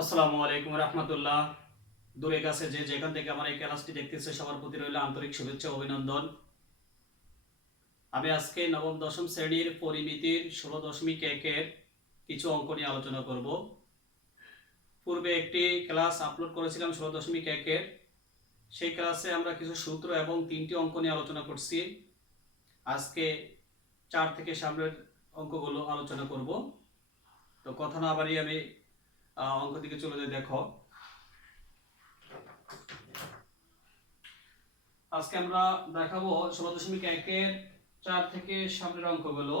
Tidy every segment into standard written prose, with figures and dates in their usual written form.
আসসালামু আলাইকুম রহমতুল্লাহ। দূরে কাছে যে যেখান থেকে আমার এই ক্লাসটি দেখতেছে সবার প্রতি রইল আন্তরিক শুভেচ্ছা ও অভিনন্দন। আমি আজকে নবম দশম শ্রেণীর পরিমিতির 16.1 এর কিছু অঙ্ক নিয়ে আলোচনা করব। পূর্বে একটি ক্লাস আপলোড করেছিলাম 16.1 এর। সেই ক্লাসে আমরা কিছু সূত্র এবং 3টি অঙ্ক নিয়ে আলোচনা করছি। আজকে 4 থেকে সামনের অঙ্কগুলো আলোচনা করব। তো কথা না বাড়িয়ে আমি অঙ্ক দিকে চলে যাই। দেখো, আজকে আমরা দেখাবো 16.1 এর 4 থেকে সামনের অঙ্কগুলো।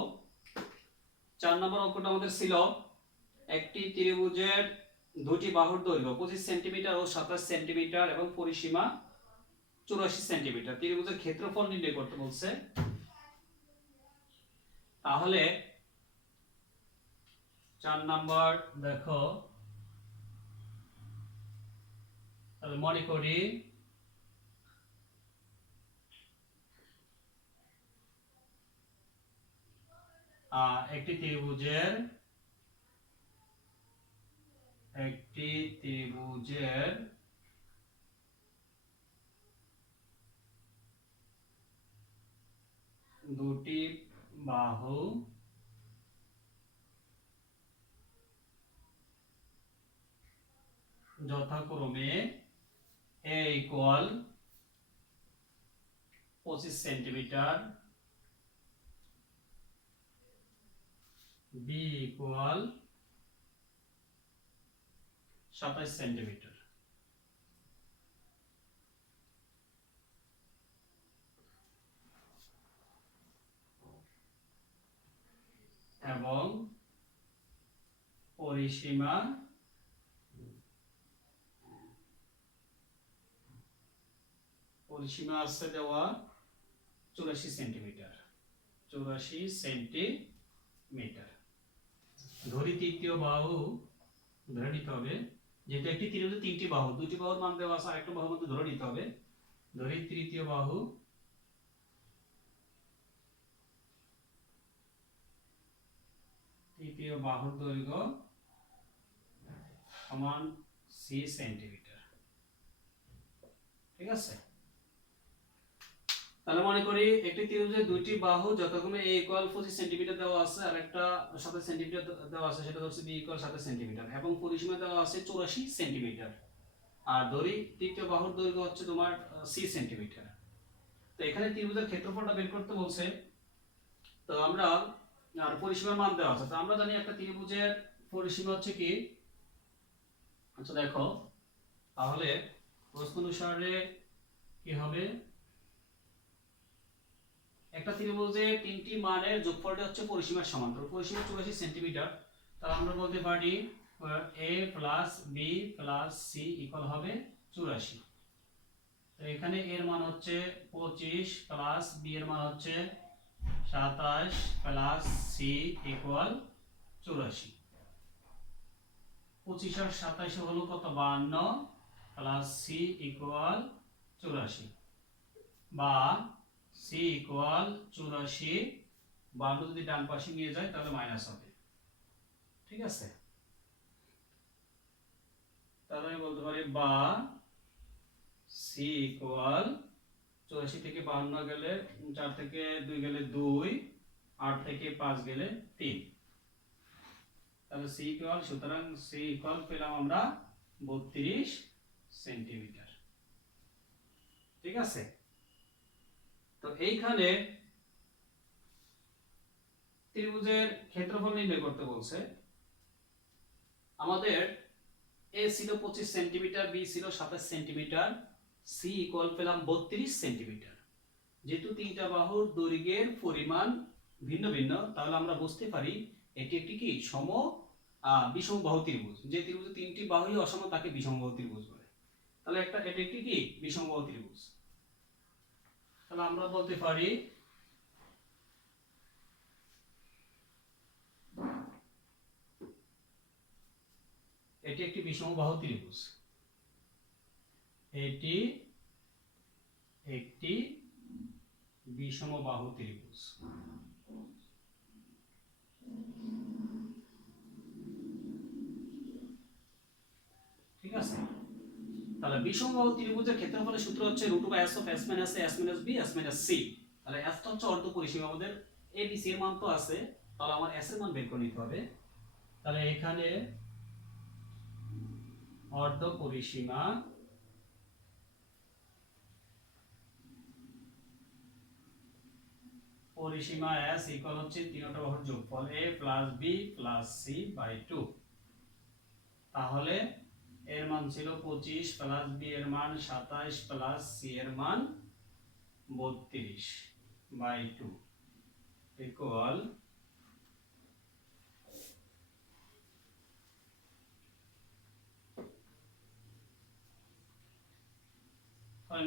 4 নম্বর অঙ্কটা আমাদের ছিল একটি ত্রিভুজের দুটি বাহুর দৈর্ঘ্য 25 সেন্টিমিটার ও 27 সেন্টিমিটার এবং পরিসীমা 84 সেন্টিমিটার। ত্রিভুজের ক্ষেত্রফল নির্ণয় করতে বলছে। তাহলে 4 নাম্বার দেখো, তাহলে মনে করি একটি ত্রিভুজের দুটি বাহু যথাক্রমে a equal 25 centimetre, b equal 27 centimetre এবং পরিসীমা আছে দেওয়া 84 সেন্টিমিটার। ধরি তৃতীয় বাহু ধরে নিতে হবে, যেহেতু একটি ত্রিভুজে 3টি বাহু, দুটি বাহুর মান দেওয়া আছে, আরেকটা বাহুর মধ্যে ধরে নিতে হবে। ধরি তৃতীয় বাহুর দৈর্ঘ্য সমান 3 সেন্টিমিটার। ঠিক আছে, তাহলে মনে করি একটি ত্রিভুজের দুইটি বাহু যথাক্রমে a ইকুয়াল 25 সেন্টিমিটার দেওয়া আছে আর একটা 27 সেন্টিমিটার দেওয়া আছে, সেটা হচ্ছে b ইকুয়াল 27 সেন্টিমিটার এবং পরিসীমা দেওয়া আছে 84 সেন্টিমিটার। আর ধরি তৃতীয় বাহুর দৈর্ঘ্য হচ্ছে তোমার 3 সেন্টিমিটার। তো এখানে ত্রিভুজের ক্ষেত্রফলটা বের করতে বলছে। তো আমরা আর পরিসীমার মান দেওয়া আছে, তো আমরা জানি একটা ত্রিভুজের পরিসীমা হচ্ছে কি। আচ্ছা দেখো, তাহলে প্রশ্ন অনুসারে কি হবে, একটা ত্রিভুজে 3টি মানের যোগফলটা হচ্ছে পরিসীমার সমান। তো পরিসীমা 84 সেন্টিমিটার, তাহলে আমরা বলতে পারি a plus b plus c equal হবে 84। তো এখানে এর মান হচ্ছে 25 প্লাস b এর মান হচ্ছে 27 প্লাস c ইকুয়াল 84। 25 আর 27 হলো কত, 52 প্লাস c ইকুয়াল 84, বা c ইকুয়াল 84, 52 যদি ডান পাশে নিয়ে যায় তাহলে মাইনাস হবে। ঠিক আছে, তাহলে আমি বলতে পারি বা c ইকুয়াল 84 থেকে 52 গেলে 4 থেকে 2 গেলে 2, 8 থেকে 5 গেলে 3, তাহলে c ইকুয়াল, সুতরাং c ইকুয়াল পেলাম আমরা 32 সেন্টিমিটার। ঠিক আছে, তো এইখানে ত্রিভুজের ক্ষেত্রফল নির্ণয় করতে বলছে। আমাদের a ছিল 25 সেন্টিমিটার, b ছিল 27 সেন্টিমিটার, c ইকুয়াল পেলাম 32 সেন্টিমিটার। যেহেতু তিনটা বাহুর দৈর্ঘ্যের পরিমাণ ভিন্ন ভিন্ন, তাহলে আমরা বুঝতে পারি এটি একটি কি বিষমবাহু ত্রিভুজ। যে ত্রিভুজে 3টি বাহুই অসম তাকে বিষমবাহু ত্রিভুজ বলে। তাহলে এটি একটি কি বিষমবাহু ত্রিভুজ। তাহলে আমরা বলতে পারি এটি একটি বিষমবাহু ত্রিভুজ। এটি একটি বিষমবাহু ত্রিভুজ। তাহলে বিষমবাহু ত্রিভুজের ক্ষেত্রফলের সূত্র হচ্ছে √s of s minus a s minus b s minus c। তাহলে s টা হচ্ছে অর্ধ পরিসীমা, আমাদের a b c এর মান তো আছে, তাহলে আমার s এর মান বের করে নিতে হবে। তাহলে এখানে অর্ধ পরিসীমা পরিসীমা s ইকুয়াল হচ্ছে তিনটা বাহুর যোগফল a plus b plus c by 2। তাহলে এর মান ছিল 25 প্লাস b এর মান 27 প্লাস c এর মান 32 বাই 2 ইকুয়াল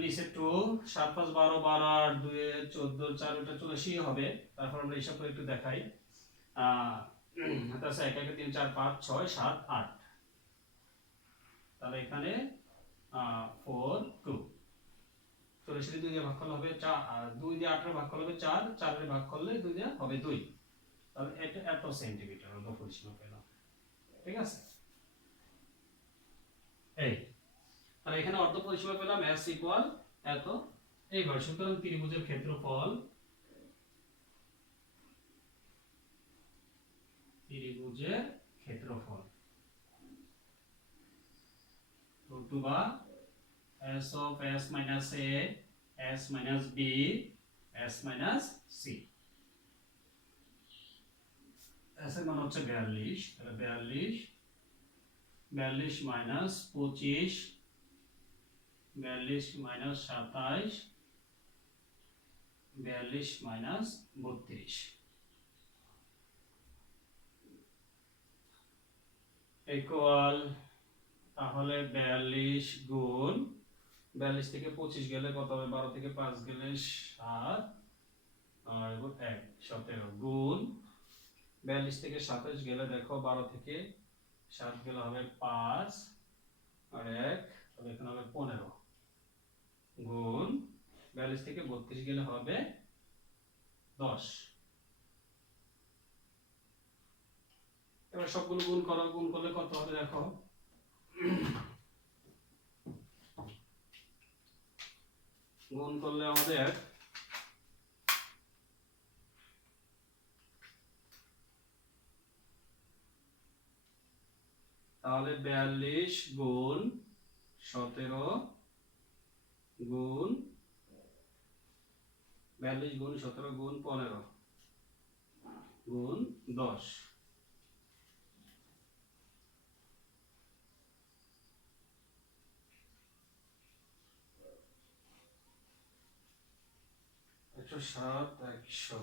নিচে 2 7 5 12 12 আর 2 14 4 ওটা 84 হবে। তারপর আমরা হিসাব করে একটু দেখাই। এটা আছে 1 1 3 4 5 6 7 8। তাহলে এখানে 4 2 84 2 দিয়ে ভাগ করলে হবে 4, 2 দিয়ে 8 এর ভাগ করলে হবে 4, 4 এর ভাগ করলে 2 দিয়ে হবে 2। তাহলে এটা এত সেন্টিমিটার অর্ধ পরিসীমা পেলাম। ঠিক আছে, এই তাহলে এখানে অর্ধ পরিসীমা পেলাম s ইকুয়াল এত। এইবার সুতরাং ত্রিভুজের ক্ষেত্রফল √বা s of s minus a s minus b s minus c। s এর মান হচ্ছে 42, তাহলে 42 মাইনাস 25 42 মাইনাস 27 42 মাইনাস 32 ইকুয়াল, তাহলে 42 গুণ 42 থেকে 25 গেলে কত হবে, 12 থেকে 5 গেলে 7 আর 1 17 গুণ 42 থেকে 27 গেলে দেখো 12 থেকে 7 গেলে হবে 5 আর 1, তবে এখানে হবে 15 গুণ 42 থেকে 32 গেলে হবে 10। এবার সবগুলো গুণ করো, গুণ করলে কত হবে দেখো, গুণ করলে আমাদের তাহলে 42 গুণ 17 গুণ 42 গুণ 17 গুণ 15 গুণ 10 107 100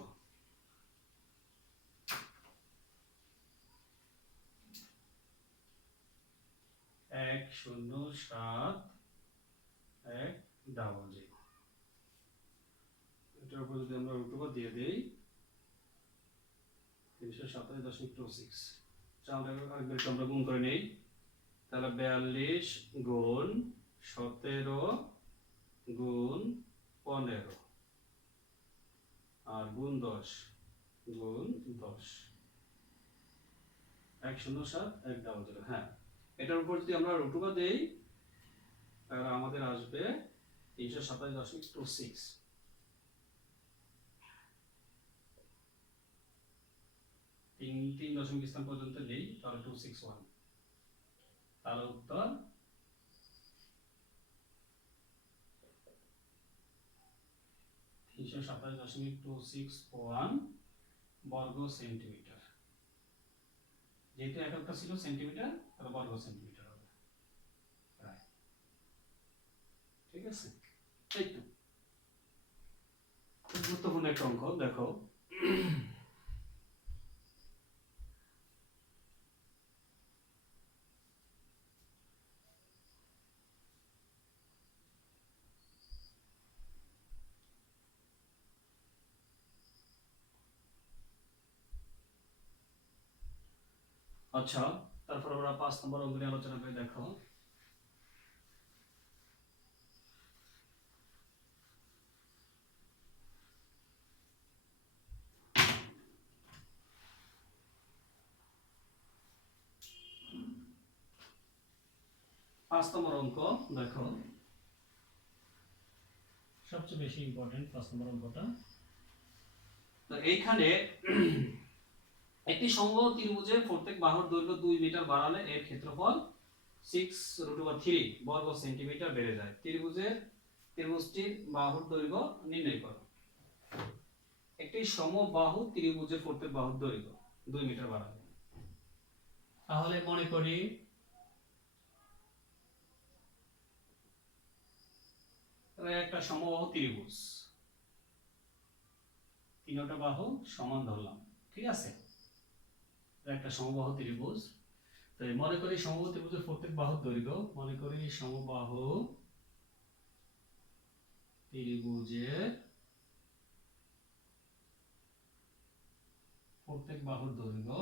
107 100। এটার উপর যদি আমরা √2 দিয়ে দেই 327.26, আরেকবার আমরা গুণ করে নেই। তাহলে 42 গুণ 17 গুণ 15 আর গুণ 10 গুণ 10 107 100। হ্যাঁ, এটার উপর যদি আমরা √2 দেই তাহলে আমাদের আসবে 327.26। 3 দশমিক স্থান পর্যন্ত নেই, তাহলে 261। তাহলে উত্তর 327.261 বর্গ সেন্টিমিটার। যেহেতু এককটা ছিল সেন্টিমিটার, তাহলে বর্গ সেন্টিমিটার হবে। ঠিক আছে, এই তো গুরুত্বপূর্ণ একটা অঙ্ক দেখো। আচ্ছা, তারপর আমরা 5 নম্বর অঙ্ক নিয়ে আলোচনা করে দেখো। 5 নম্বর অঙ্ক দেখো, সবচেয়ে বেশি ইম্পর্টেন্ট 5 নম্বর অঙ্কটা। তো এইখানে একটি সমবাহু ত্রিভুজের প্রত্যেক বাহুর দৈর্ঘ্য 2 মিটার বাড়ালে এর ক্ষেত্রফল 6√3 বর্গ সেন্টিমিটার বেড়ে যায়। ত্রিভুজটির বাহুর দৈর্ঘ্য নির্ণয় করো। একটি সমবাহু ত্রিভুজের প্রত্যেক বাহুর দৈর্ঘ্য 2 মিটার বাড়ালে, তাহলে মনে করি একটা সমবাহু ত্রিভুজ, তিনটা বাহু সমান ধরলাম, ঠিক আছে, একটা সমবাহু ত্রিভুজ। তো মনে করি সমবাহু ত্রিভুজের প্রত্যেক বাহুর দৈর্ঘ্য, মনে করি সমবাহু ত্রিভুজের প্রত্যেক বাহুর দৈর্ঘ্য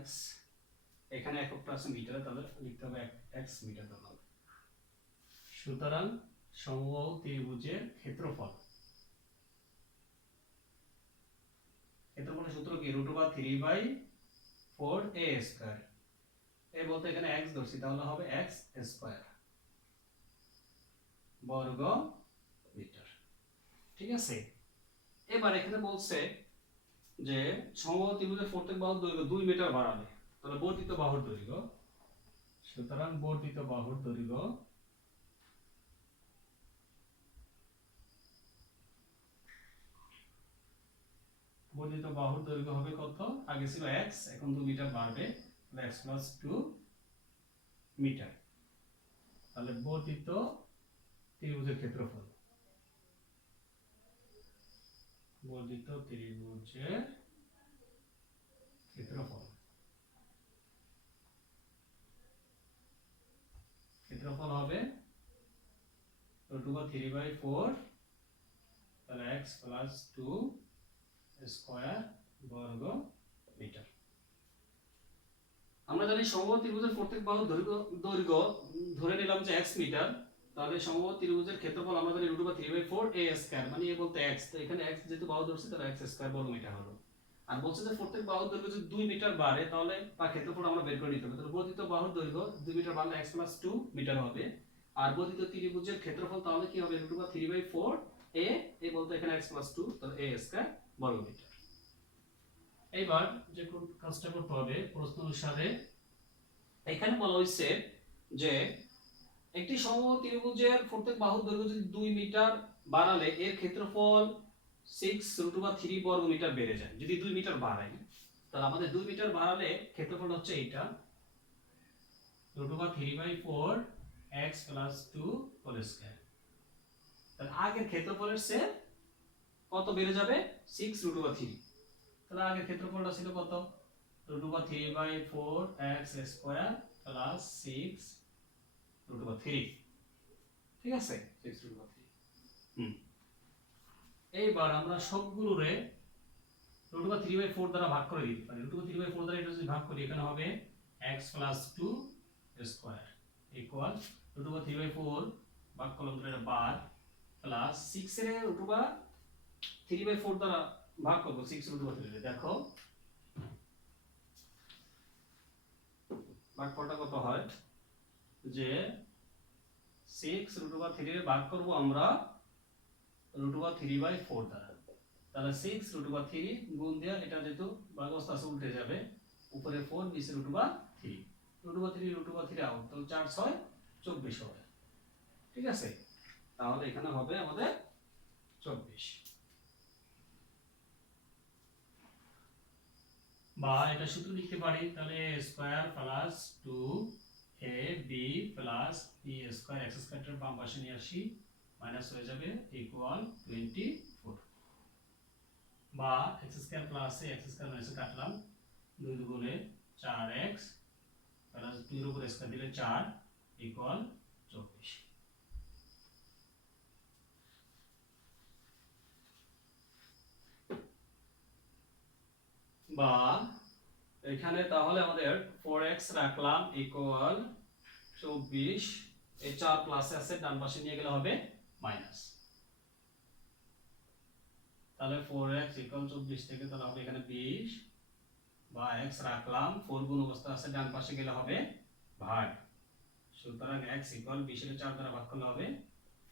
x, এখানে এককটা আছে মিটারে, তাহলে লিখতে হবে x মিটার ধরলাম। সুতরাং সমবাহু ত্রিভুজের ক্ষেত্রফলের সূত্র কি, √3/4a²। এ বলতে এখানে x ধরছি, তাহলে হবে x স্কয়ার বর্গ মিটার, ঠিক আছে। এবার এখানে বলছে যে সমবাহু ত্রিভুজের প্রত্যেক বাহুর দৈর্ঘ্য 2 মিটার বাড়ালে, তাহলে বর্ধিত বাহুর দৈর্ঘ্য, সুতরাং বর্ধিত বাহুর দৈর্ঘ্য হবে কত, আগে ছিল x, এখন 2 মিটার বাড়বে, তাহলে x + 2 মিটার। তাহলে বর্ধিত ত্রিভুজের ক্ষেত্রফল, বর্ধিত ত্রিভুজের ক্ষেত্রফল হবে √3/4, তাহলে x + 2 স্কয়ার বর্গ মিটার। আমরা জানি সমবাহু ত্রিভুজের প্রত্যেক বাহুর দৈর্ঘ্য ধরে নিলাম যে x মিটার, তাহলে সমবাহু ত্রিভুজের ক্ষেত্রফল আমরা জানি √3/4a², মানে এ বলতে x, তো এখানে x যেহেতু বাহু ধরছে তাহলে x স্কয়ার বর্গ মিটার হলো। আর বলছে যে প্রত্যেক বাহুর দৈর্ঘ্য যদি 2 মিটার বাড়ে তাহলে তার ক্ষেত্রফল আমরা বের করে নিতে হবে। তাহলে বর্ধিত বাহুর দৈর্ঘ্য 2 মিটার বাড়লে x + 2 মিটার হবে, আর বর্ধিত ত্রিভুজের ক্ষেত্রফল তাহলে কি হবে, √3/4a, এ বলতে এখানে x + 2, তাহলে a² বর্গ মিটার। এবার যে কাজটা করতে হবে প্রশ্ন অনুসারে, এখানে বলা হয়েছে যে একটি সমবাহু ত্রিভুজের প্রত্যেক বাহুর দৈর্ঘ্য যদি 2 মিটার বাড়ালে এর ক্ষেত্রফল 6√3 বর্গ মিটার বেড়ে যায়। যদি 2 মিটার বাড়াই, তাহলে আমাদের 2 মিটার বাড়ালে ক্ষেত্রফল হচ্ছে এইটা, √3/4 x + 2 হোল স্কয়ার। তাহলে আগের ক্ষেত্রফলের চেয়ে কত বেড়ে যাবে, 6√3। তাহলে আগের ক্ষেত্রফলটা ছিল কত, √3/4 x² + 6√3, ঠিক আছে, 6√3। এইবার আমরা সবগুলোরে √3/4 দ্বারা ভাগ করে দিতে পারি। √3/4 দ্বারা এটা যদি ভাগ করি, এখানে হবে x + 2 স্কয়ার ইকুয়াল √3/4 ভাগ করলাম তো এটা বার, প্লাস 6 এর √3/4 দ্বারা ভাগ করব 6√3, দেখো ভাগফলটা কত হয়, যে 6√3 এর ভাগ করব আমরা √3/4 দ্বারা, তাহলে 6√3 গুণ দিয়ে এটা যেহেতু ভাগস্থ আছে উল্টে যাবে, উপরে 4 নিচে √3, √3 আউট, তাহলে 4 6 24 হবে, ঠিক আছে। তাহলে এখানে হবে আমাদের 24, বা এটা সূত্র লিখতে পারি, তাহলে a² + 2ab + b² x² এর বাম পাশে নিয়ে আসি, মাইনাস হয়ে যাবে ইকুয়াল 24, বা x² প্লাস x² মাইনাসে কাটলাম, 2 দুগুণে 4x প্লাস 2 এর উপর স্কয়ার দিলে 4 ইকুয়াল 24। বা এখানে তাহলে আমাদের 4x রাখলাম ইকুয়াল 24, এই 4 প্লাস আছে ডান পাশে নিয়ে গেলে হবে মাইনাস, তাহলে 4x ইকুয়াল 24 থেকে তাহলে হবে এখানে 20 বা x রাখলাম 4 গুণ অবস্থা আছে ডান পাশে গেলে হবে ভাগ সুতরাং x ইকুয়াল 20 এর 4 দ্বারা ভাগ করলে হবে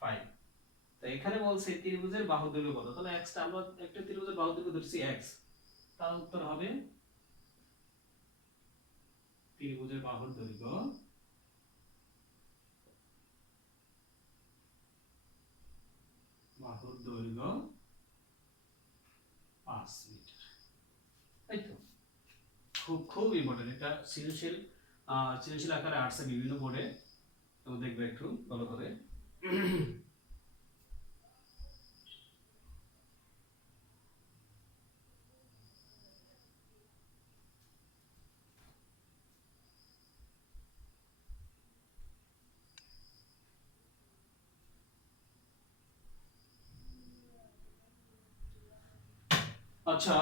5 তো এখানে বলছে ত্রিভুজের বাহু দৈর্ঘ্য কত তাহলে x টা আমরা একটা ত্রিভুজের বাহু দৈর্ঘ্য ধরছি x তার উত্তর হবে ত্রিভুজের বাহুর দৈর্ঘ্য বাহুর দৈর্ঘ্য 5 মিটার তাই তো খুব খুব ইম্পর্টেন্ট এটা সৃজনশীল আকারে আসছে বিভিন্ন বোর্ডে তো দেখবে একটু ভালো করে আচ্ছা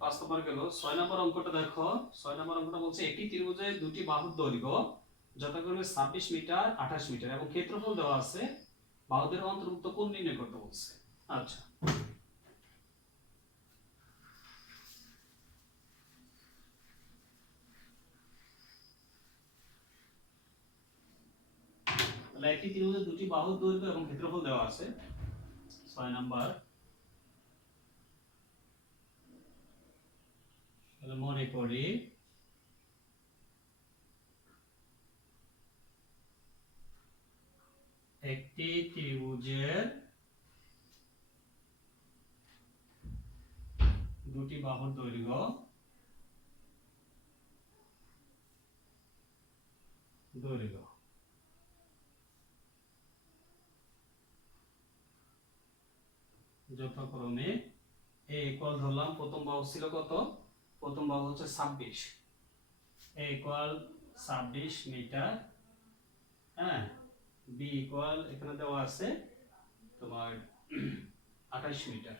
5 নম্বর গেল 6 নম্বর অঙ্কটা দেখো 6 নম্বর অঙ্কটা বলছে একটি ত্রিভুজের দুটি বাহুর দৈর্ঘ্য যথাক্রমে 26 মিটার 28 মিটার এবং ক্ষেত্রফল দেওয়া আছে বাহুদের অন্তর্ভুক্ত কোণ নির্ণয় করতে বলছে আচ্ছা তাহলে একটি ত্রিভুজের দুটি বাহুর দৈর্ঘ্য এবং ক্ষেত্রফল দেওয়া আছে 6 নাম্বার তাহলে মনে করি একটি ত্রিভুজের দুটি বাহুর দৈর্ঘ্য যথাক্রমে a ইকুয়াল ধরলাম প্রথম বাহু ছিল কত প্রথম বাহু হচ্ছে 26 a ইকুয়াল 26 মিটার হ্যাঁ b ইকুয়াল এখানে দেওয়া আছে তোমার 28 মিটার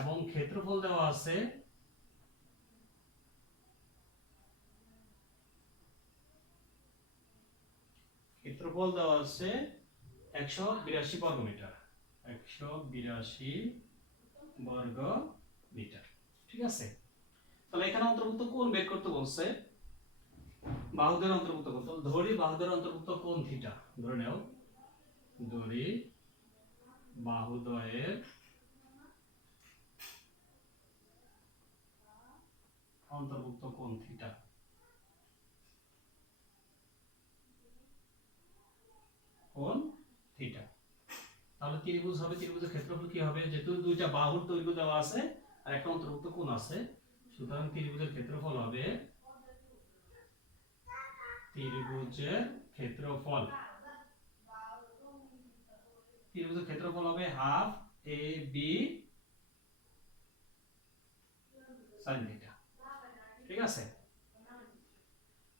এবং ক্ষেত্রফল দেওয়া আছে ক্ষেত্রফল দেওয়া আছে 182 বর্গ মিটার 182 বর্গ মিটার ঠিক আছে তাহলে এখানে অন্তর্ভুক্ত কোণ বের করতে বলছে বাহুদের অন্তর্ভুক্ত করতে ধরি বাহুদের অন্তর্ভুক্ত কোণ থিটা ধরে নাও ধরি বাহুদ্বয়ের অন্তর্ভুক্ত কোণ থিটা কোণ থিটা তাহলে ত্রিভুজ হবে ত্রিভুজের ক্ষেত্রফল কি হবে যেহেতু দুইটা বাহুর দৈর্ঘ্য দেওয়া আছে আর একটা অন্তর্ভুক্ত কোণ আছে সুতরাং ত্রিভুজের ক্ষেত্রফল হবে ত্রিভুজের ক্ষেত্রফল হবে half A B sin theta ঠিক আছে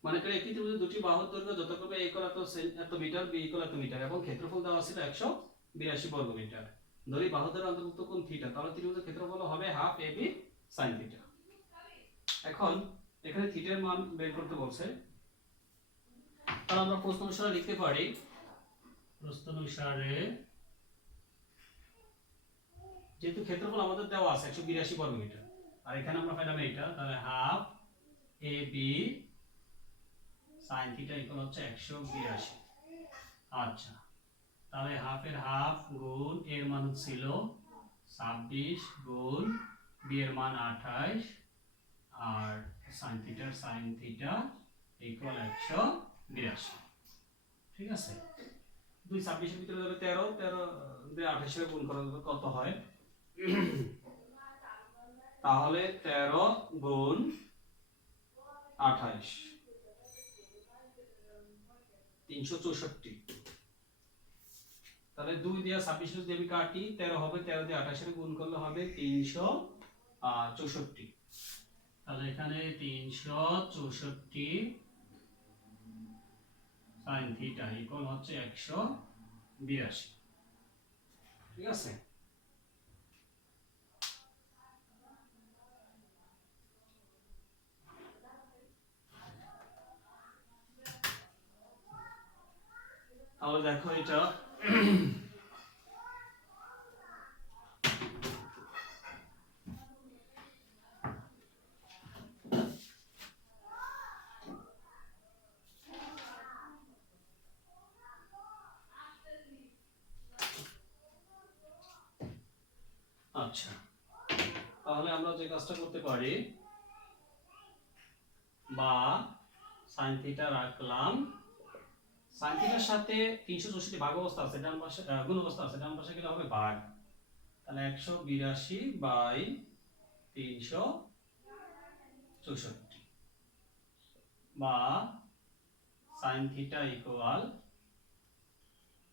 মানে করে একটি ত্রিভুজের দুটি বাহুর দৈর্ঘ্য যথাক্রমে a ইকুয়াল এত মিটার b ইকুয়াল এত মিটার এবং ক্ষেত্রফল দেওয়া ছিল 182 বর্গ মিটার ধরি বাহুদের অন্তর্ভুক্ত কোণ থিটা তাহলে ত্রিভুজের ক্ষেত্রফল হবে half A B sin theta এখন এখানে থিটার মান বের করতে বলছে তাহলে আমরা প্রশ্ন অনুসারে লিখতে পারি প্রশ্ন অনুসারে যেহেতু ক্ষেত্রফল আমাদের দেওয়া আছে 182 বর্গ মিটার আর এখানে আমরা পেলাম এটা তাহলে half A B sin theta equal হচ্ছে 182 আচ্ছা তাহলে হাফ এর হাফ গুণ এর মান ছিল 26 গুণ বি এর মান 28 আর sin থিটা ইকুয়াল 182 ঠিক আছে 2 26 এর ভিতরে যাবে 13 13 দিয়ে 28 এর গুণ করা যাবে কত হয় তাহলে 13 গুণ 28 364 তাহলে 2 দিয়ে 26 যদি আমি কাটি 13 হবে 13 দিয়ে 28 এর গুণ করলে হবে 364 তাহলে এখানে 364 sin থিটা ইকুয়াল হচ্ছে 182 ঠিক আছে তাহলে দেখো এটা আচ্ছা, তাহলে আমরা যে কাজটা করতে পারি, বা সাইন থিটা রাখলাম, সাইন থিটার সাথে 364 ভাগ অবস্থা আছে, ডান পাশে গুণ অবস্থা আছে, ডান পাশে গেলে হবে ভাগ। তাহলে 182 বাই 364, বা সাইন থিটা ইকুয়াল,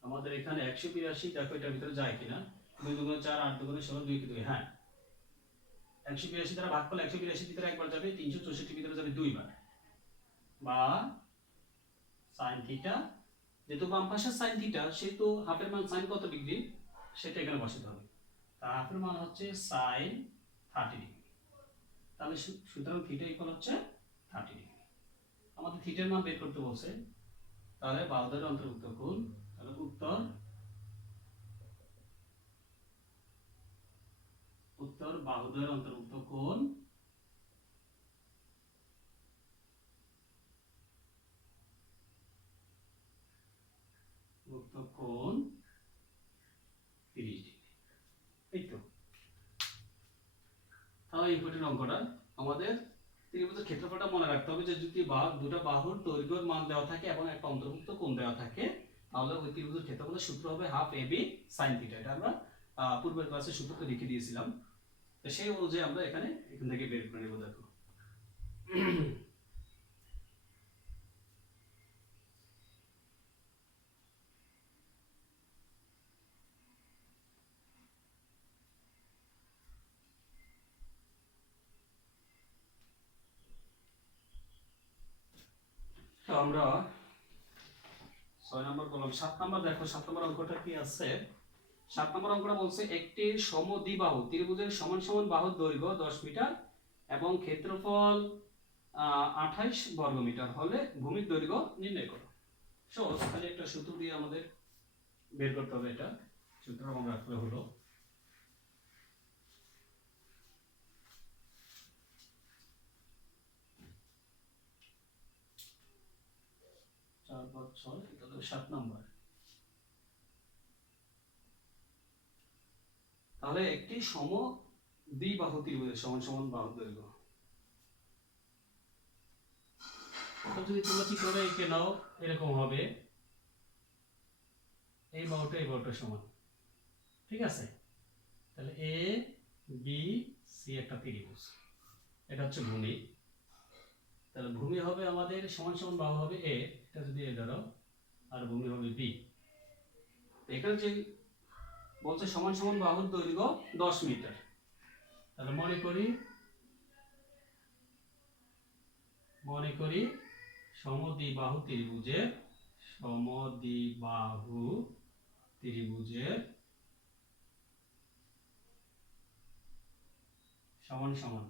আমাদের এখানে 182, দেখো এটার ভিতরে যায় কিনা, 2 দুগুণে 4, 8 দুগুণে 16, 2 কে 2, হ্যাঁ 182 দ্বারা ভাগ করলে 182 ভিতরে একবার যাবে, 364 ভিতরে যাবে দুইবার, বা সাইন থিটা, যেহেতু বাম পাশের সাইন থিটা সেহেতু হাফের মান সাইন কত ডিগ্রি সেটা এখানে বসাতে হবে। তা হাফের মান হচ্ছে সাইন 30 ডিগ্রি। তাহলে সুতরাং থিটা ইকুয়াল হচ্ছে 30 ডিগ্রি। আমাদের থিটার মান বের করতে বলছে, তাহলে বাহুদের অন্তর্ভুক্ত কোণ, তাহলে উত্তর বাহুদের অন্তর্ভুক্ত কোণ কোণ 30 ডিগ্রি। এই তো, তাহলে ইম্পর্টেন্ট অঙ্কটা আমাদের ত্রিভুজের ক্ষেত্রফলটা মনে রাখতে হবে, যে যদি দুটো বাহুর দৈর্ঘ্যের মান দেওয়া থাকে এবং একটা অন্তর্ভুক্ত কোণ দেওয়া থাকে, তাহলে ওই ত্রিভুজের ক্ষেত্রফলের সূত্র হবে half A B sine theta. এটা আমরা পূর্বের ক্লাসে সূত্রটা লিখে দিয়েছিলাম, তো সেই অনুযায়ী আমরা এখান থেকে বের করে নেব। দেখো তো আমরা 6 নম্বর বললাম, 7 নম্বর দেখো, 7 নম্বর অঙ্কটা কি আছে। 7 নম্বর অঙ্কটা বলছে একটি সমদ্বিবাহু ত্রিভুজের সমান সমান বাহুর দৈর্ঘ্য 10 মিটার এবং ক্ষেত্রফল 28 বর্গ মিটার হলে ভূমির দৈর্ঘ্য নির্ণয় করো। সহজ, খালি একটা সূত্র দিয়ে আমাদের বের করতে হবে। এটা সূত্র আমরা রাখলে হলো, চার পাঁচ ছয়, এটা তো 7 নম্বর। তাহলে একটি সমদ্বিবাহু ত্রিভুজের সমান সমান বাহুর দৈর্ঘ্য, যদি তোমরা চিত্রটা এঁকে নাও এরকম হবে, এই বাহুটা সমান, ঠিক আছে। তাহলে এ বি সি একটা ত্রিভুজ, এটা হচ্ছে ভূমি। তাহলে ভূমি হবে আমাদের সমান সমান বাহু হবে এ, এটা যদি এ ধরো, আর ভূমি হবে বি। এখানে যে বলছে সমান সমান বাহুর দৈর্ঘ্য 10 মিটার, তাহলে মনে করি সমদ্বিবাহু ত্রিভুজের সমান সমান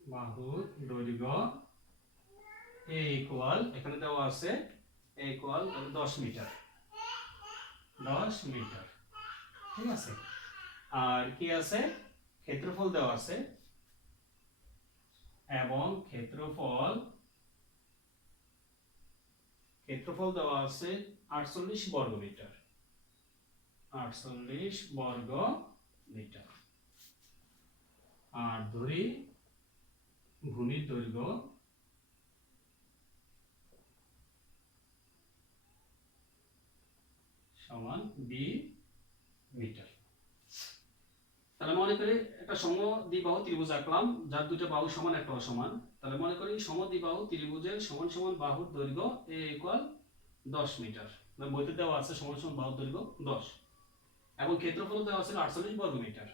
বাহুর দৈর্ঘ্য এ ইকুয়াল, এখানে দেওয়া আছে এ ইকুয়াল 10 মিটার, ঠিক আছে। আর কি আছে, ক্ষেত্রফল দেওয়া আছে, এবং ক্ষেত্রফল দেওয়া আছে 48 বর্গ মিটার, আর ধরি ভূমির দৈর্ঘ্য সমান বি মিটার। তাহলে মনে করি একটা সমদ্বিবাহু ত্রিভুজ আঁকলাম, যার দুটো বাহু সমান একটা অসমান। তাহলে মনে করি সমদ্বিবাহু ত্রিভুজের সমান সমান বাহুর দৈর্ঘ্য এ ইকুয়াল 10 মিটার, বইতে দেওয়া আছে সমান সমান বাহুর দৈর্ঘ্য 10, এবং ক্ষেত্রফল দেওয়া আছে 48 বর্গ মিটার,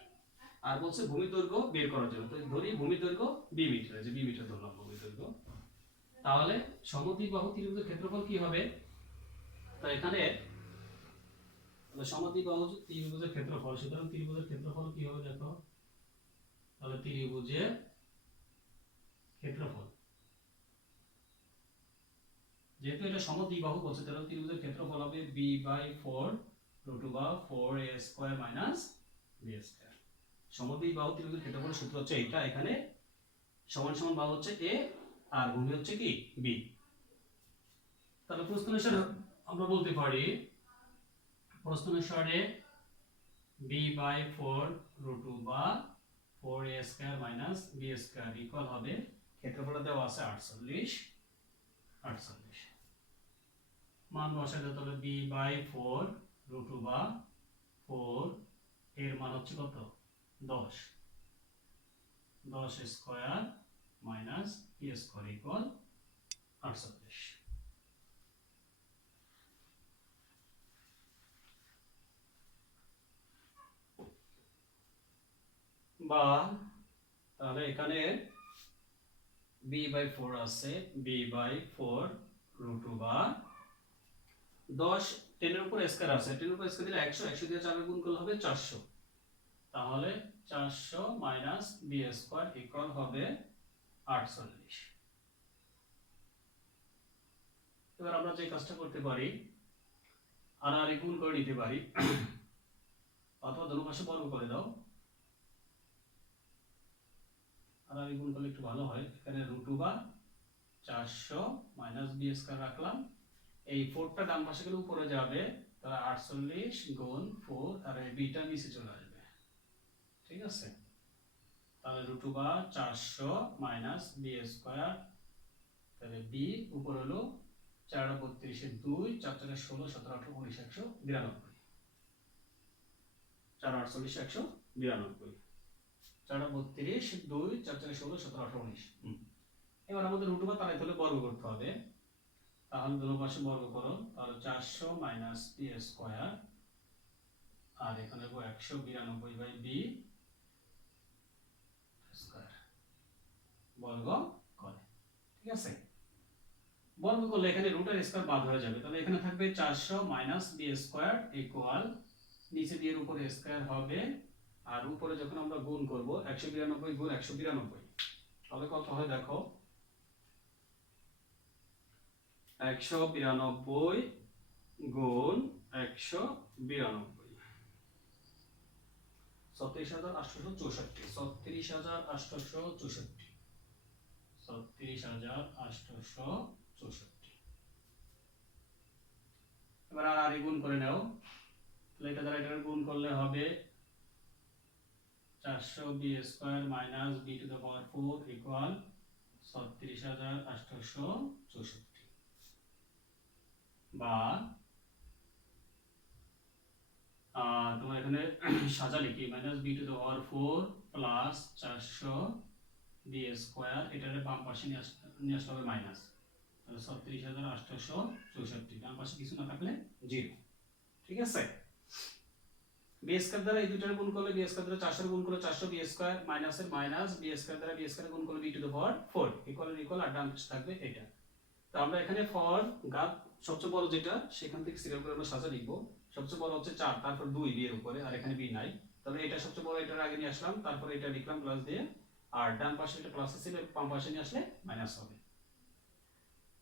আর বলছে ভূমির দৈর্ঘ্য বের করার জন্য। তো ধরি ভূমির দৈর্ঘ্য বি মিটার, যে বি মিটার ধরলাম ভূমির দৈর্ঘ্য। তাহলে সমদ্বিবাহু ত্রিভুজের ক্ষেত্রফল কি হবে, তো এখানে সমদ্বিবাহু ত্রিভুজের ক্ষেত্রফল, সুতরাং ত্রিভুজের ক্ষেত্রফল কি হবে দেখো, তাহলে ত্রিভুজের ক্ষেত্রফল যেহেতু এটা সমদ্বিবাহু বলছে তাহলে ত্রিভুজের ক্ষেত্রফল হবে b/4 √4a² - b²। সমদ্বিবাহু ত্রিভুজের ক্ষেত্রফল সূত্র হচ্ছে এটা, এখানে সমান সমান বাহু হচ্ছে a আর ভূমি হচ্ছে কি b। তাহলে প্রশ্ন অনুসারে আমরা বলতে পারি, প্রশ্ন অনুসারে b/4 √4a² - b² ইকুয়াল হবে, ক্ষেত্রফলটা দেওয়া আছে 48। মান বসালে তাহলে b/4 √4 এর মান হচ্ছে কত 10 square minus b square equal 48। বা তাহলে এখানে b/4 আছে, b/4 √10 10 এর উপর স্কয়ার আছে, 10 এর উপর স্কয়ার দিলে 100, 100 দিয়ে 4 এর গুণ করলে হবে 400। তাহলে 400 মাইনাস b স্কয়ার ইকুয়াল হবে 48। এবার আমরা যে কাজটা করতে পারি, আর গুণ করে নিতে পারি অথবা দুটো পাশে বর্গ করে দাও। আর গুণ করলে একটু ভালো হয়, এখানে √400 মাইনাস b স্কয়ার রাখলাম, এই 4টা ডান পাশে গেলে উপরে যাবে, তাহলে 48 গুণ 4 আর এই bটা নিচে চলে আসবে। ঠিক আছে, তাহলে √400 মাইনাস b স্কয়ার, তাহলে b উপর হলো 4 32 এর 2, 4 4 16 17 18 19 192, 4 48 192, 4 32 2 4 4 16 17 18 19। এবার আমাদের √4 তারাই হলে বর্গ করতে হবে, তাহলে দুটো পাশে বর্গ করো, তাহলে 400 মাইনাস b স্কয়ার আর এখানে 192/b স্কয়ার বর্গ করে। ঠিক আছে, বর্গ করলে এখানে রুটের স্কয়ার বাদ হয়ে যাবে, তাহলে এখানে থাকবে 400 মাইনাস b স্কয়ার ইকুয়াল নিচে দিয়ে উপরে স্কয়ার হবে, আর উপরে যখন আমরা গুণ করব 192 গুণ 192, তাহলে কত হয় দেখো, 192 গুণ 192, 36864, 36864, 36864। এবার আর গুণ করে নাও, তাহলে এটা দ্বারা এটা গুণ করলে হবে 400 b square minus b to the power 4 equal 36864। বা তোমার এখানে সাজালে কি minus b to the power 4 plus 400 b square, এটারে বাম পাশে নিয়ে আসতে হবে মাইনাস, তাহলে 36864, ডান পাশে কিছু না থাকলে 0। ঠিক আছে, b স্কয়ার দ্বারা এই দুইটার গুণ করলে b স্কয়ার দ্বারা 400 গুণ করলে 400 b স্কয়ার মাইনাসের মাইনাস b স্কয়ার দ্বারা b স্কয়ার গুণ করলে b to the power 4 equal আর ডান পাশে থাকবে এটা। তো আমরা এখানে ফর গাত সবচেয়ে বড় যেটা সেখান থেকে সিরিয়াল করে আমরা সাজা লিখব, সবচেয়ে বড় হচ্ছে 4, তারপর 2 b এর উপরে, আর এখানে b নাই, তাহলে এটা সবচেয়ে বড়, এটার আগে নিয়ে আসলাম, তারপর এটা লিখলাম প্লাস দিয়ে, আর ডান পাশে এটা প্লাস আছে, বাম পাশে নিয়ে আসলে মাইনাস হবে।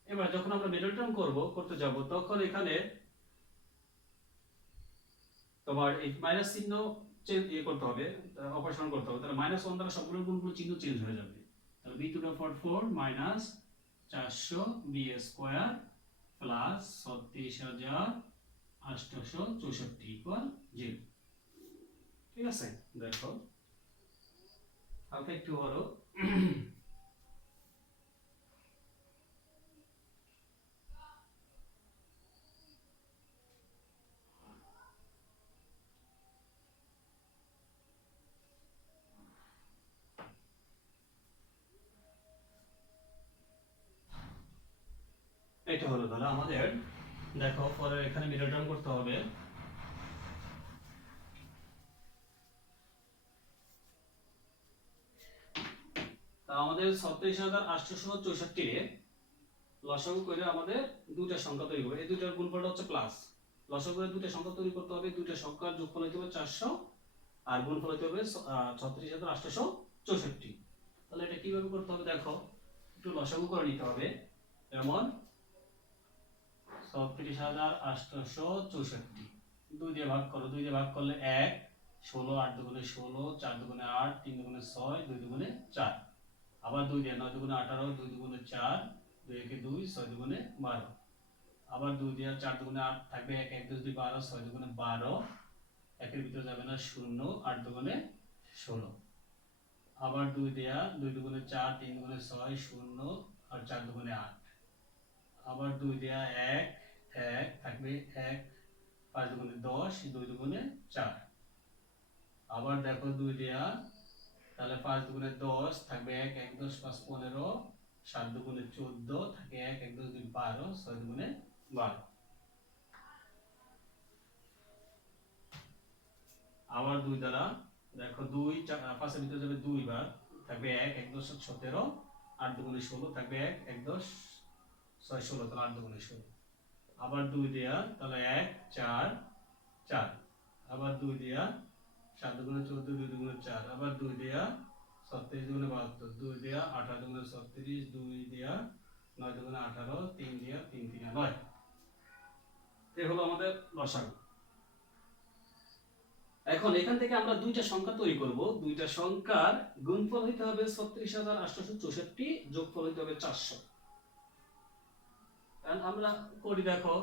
এবার যখন আমরা মিডল টার্ম করতে যাব, তখন এখানে তোমার এই মাইনাস চিহ্ন করতে হবে, অপারেশন করতে হবে, তাহলে -1 দ্বারা সবগুলোর গুণগুলো চিহ্ন চেঞ্জ হয়ে যাবে, তাহলে b to the power 4 minus 400 b square plus 36864 equal 0। ঠিক আছে, দেখো হালকা একটু বড়, এটা হলো তাহলে আমাদের, দেখো পরে এখানে মিডল টার্ম করতে হবে, তা আমাদের 36864 এর লসাগু করে আমাদের দুইটা সংখ্যা তৈরি হবে, এই দুইটার গুণফলটা হচ্ছে প্লাস, লসাগু করে দুইটা সংখ্যা তৈরি করতে হবে, দুইটা সংখ্যার যোগফল হতে হবে 400 আর গুণফল হতে হবে 36864। তাহলে এটা কিভাবে করতে হবে দেখো, একটু লসাগু করে নিতে হবে, যেমন 36,864 2 দিয়ে ভাগ করো, 2 দিয়ে ভাগ করলে 1 16 8 দুগুণে 16 4 দুগুণে 8 3 দুগুণে 6 2 দুগুণে 4 আবার 2 দিয়ে 9 দুগুণে 18 2 দুগুণে 4 2 একে 2 6 দুগুণে 12 আবার 2 দিয়ে 4 দুগুণে 8 থাকবে 1 1 2 12 6 দুগুণে 12 একের ভিতরে যাবে না 0 8 দুগুণে 16 আবার 2 দেয়া 2 দুগুণে 4 3 দুগুণে 6 0 আর 4 দুগুণে 8 আবার 2 দেয়া 1 1 থাকবে 1 5 দুগুণে 10 2 দুগুণে 4 আবার দেখো 2 দেয়া তাহলে 5 দুগুণে 10 থাকবে 1 1 10 5 15 7 দুগুণে 14 থাকে 1 1 10 2 12 6 দুগুণে 12 আবার 2 দ্বারা দেখো 2 পাঁচের ভিতরে যাবে 2 বার থাকবে 1 1 10 17 8 দুগুণে 16 থাকবে 1 1 10 6 16 তাহলে 8 দুগুণে 16 আবার 2 দেয়া তাহলে 1 4 4 আবার 2 দেয়া 7 দুগুণে 14 2 দুগুণে 4 আবার 2 দেয়া 37 দুগুণে 72 2 দেয়া 18 দুগুণে 36 2 দেয়া 9 দুগুণে 18 3 দেয়া 3 3 9 এই হলো আমাদের লসাগু। এখন এখান থেকে আমরা দুইটা সংখ্যা তৈরি করব, দুইটা সংখ্যার গুণফল হইতে হবে 36,864 যোগফল হইতে হবে 400। কারণ আমরা করি দেখো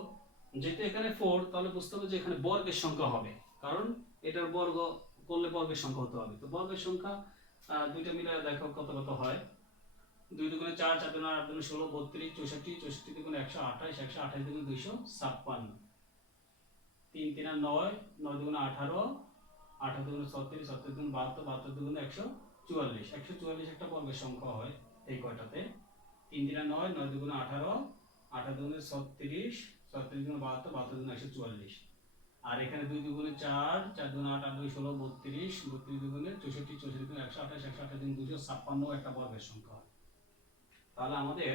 যেহেতু এখানে 4 তাহলে বুঝতে হবে যে এখানে বর্গের সংখ্যা হবে, কারণ এটার বর্গ করলে বর্গের সংখ্যা হতে হবে। তো বর্গের সংখ্যা দুইটা মিলে দেখো কত কত হয়। 2 দুগুণে 4 4 দুগুণে 8 দুগুণে 16 32 64 64 দুগুণে 128 128 দুগুণে 256 3 3 9 9 দুগুণে 18 18 দুগুণে 36 36 দুগুণে 72 72 দুগুণে 144 144 একটা বর্গের সংখ্যা হয় এই কয়টাতে। 3 3 9 9 দুগুণে 18 18 দুগুণে 36 36 দুগুণে 72 72 দুগুণে 144 আর এখানে 2 দুগুণে 4 4 দুগুণে 8 8 দুগুণে 16 32 32 দুগুণে 64 64 দুগুণে 128 128 দুগুণে 256 একটা বর্গের সংখ্যা হয়। তাহলে আমাদের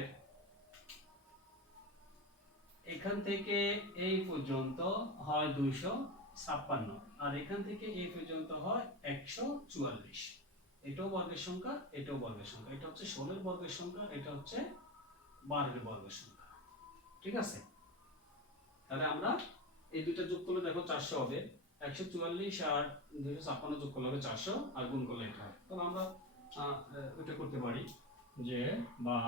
এখান থেকে এই পর্যন্ত হয় 256 আর এখান থেকে এই পর্যন্ত হয় 144। এটাও বর্গের সংখ্যা, এটাও বর্গের সংখ্যা, এটা হচ্ছে 16 এর বর্গের সংখ্যা, এটা হচ্ছে 12 এর বর্গের সংখ্যা। ঠিক আছে, তাহলে আমরা এই দুইটা যোগ করলে দেখো 400 হবে। 144 আর 256 যোগ করলে হবে 400 আর গুণ করলে এটা হয়। তাহলে আমরা এটা করতে পারি যে বা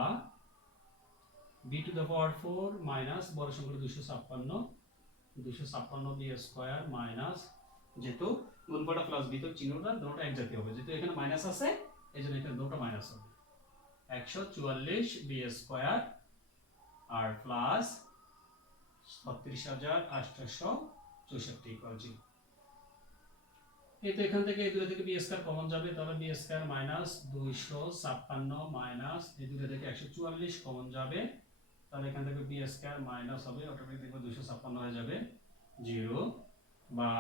b to the power 4 minus বড় সংখ্যা 256 b স্কয়ার মাইনাস, যেহেতু গুণফলটা প্লাস b তো চিহ্নটা দুটোটা এক জাতীয় হবে, যেহেতু এখানে মাইনাস আছে এইজন্য এটা দুটো মাইনাস হবে। 144 b স্কয়ার আর প্লাস 36,864 ইকুয়াল 0। এই তো এখান থেকে এই দুটো থেকে b স্কয়ার কমন যাবে, তাহলে b স্কয়ার মাইনাস 256 মাইনাস এই দুটো থেকে 144 কমন যাবে, তাহলে এখান থেকে b স্কয়ার মাইনাস হবে অটোমেটিক দেখো 256 হয়ে যাবে 0 বা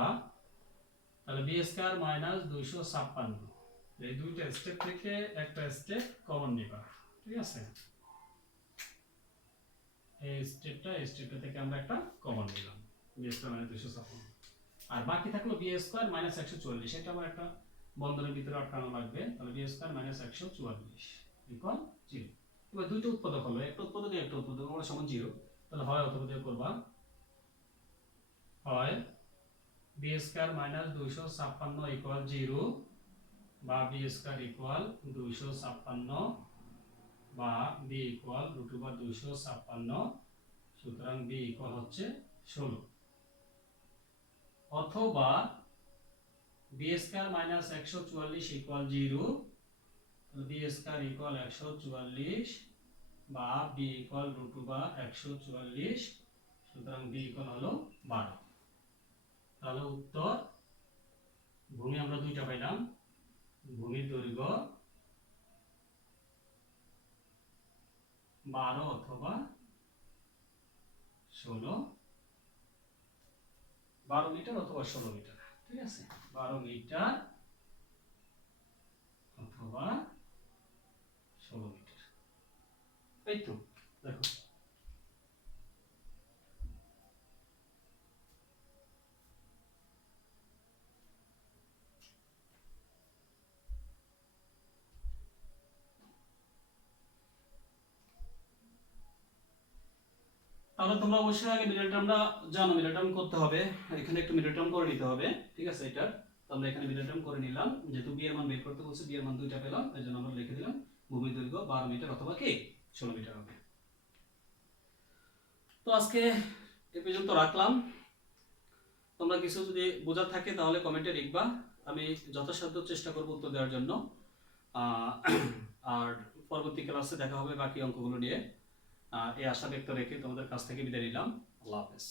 তাহলে b স্কয়ার মাইনাস 256 এই দুইটা স্টেপ থেকে একটা স্টেপ কমন নিবা। ঠিক আছে, এই স্টেপটা থেকে আমরা একটা কমন নিলাম b স্কয়ার মাইনাস 256 আর বাকি থাকলো b স্কয়ার মাইনাস 144, এটা আবার একটা বন্ধনীর ভিতরে আটকানো লাগবে, তাহলে b স্কয়ার মাইনাস 144 ইকুয়াল 0। এবার দুইটা উৎপাদক হলো, একটা উৎপাদক একটা উৎপাদক আমরা সমান 0, তাহলে হয় অথবা দিয়ে করবা হয় b স্কয়ার মাইনাস 256 ইকুয়াল 0 বা b স্কয়ার ইকুয়াল 256 বা b ইকুয়াল √256, সুতরাং b ইকুয়াল হচ্ছে 16, অথবা b square minus 144 equal 0, b square equal 144 বা b ইকুয়াল √144, সুতরাং b ইকুয়াল হলো 12। তাহলে উত্তর ভূমি আমরা দুইটা পাইলাম, ভূমির দৈর্ঘ্য 12 অথবা 16, 12 মিটার অথবা 16 মিটার। ঠিক আছে, 12 মিটার অথবা 16 মিটার। এই তো দেখো তাহলে তোমরা অবশ্যই আগে মিডল টার্মটা জানো, মিডল টার্ম করতে হবে, এখানে একটু মিডল টার্ম করে নিতে হবে, ঠিক আছে। এটা তো আমরা এখানে মিডল টার্ম করে নিলাম, যেহেতু বি এর মান বের করতে বলছে, বি এর মান দুইটা পেলাম, এই জন্য আমরা লিখে দিলাম ভূমির দৈর্ঘ্য 12 মিটার অথবা কি 16 মিটার হবে। তো আজকে এ পর্যন্ত রাখলাম। তোমরা কিছু যদি বোঝার থাকে তাহলে কমেন্টে লিখবা, আমি যথাসাধ্য চেষ্টা করব উত্তর দেওয়ার জন্য। আর পরবর্তী ক্লাসে দেখা হবে বাকি অঙ্কগুলো নিয়ে। এই আশা ব্যক্ত রেখে তোমাদের কাছ থেকে বিদায় নিলাম। আল্লাহ হাফেজ।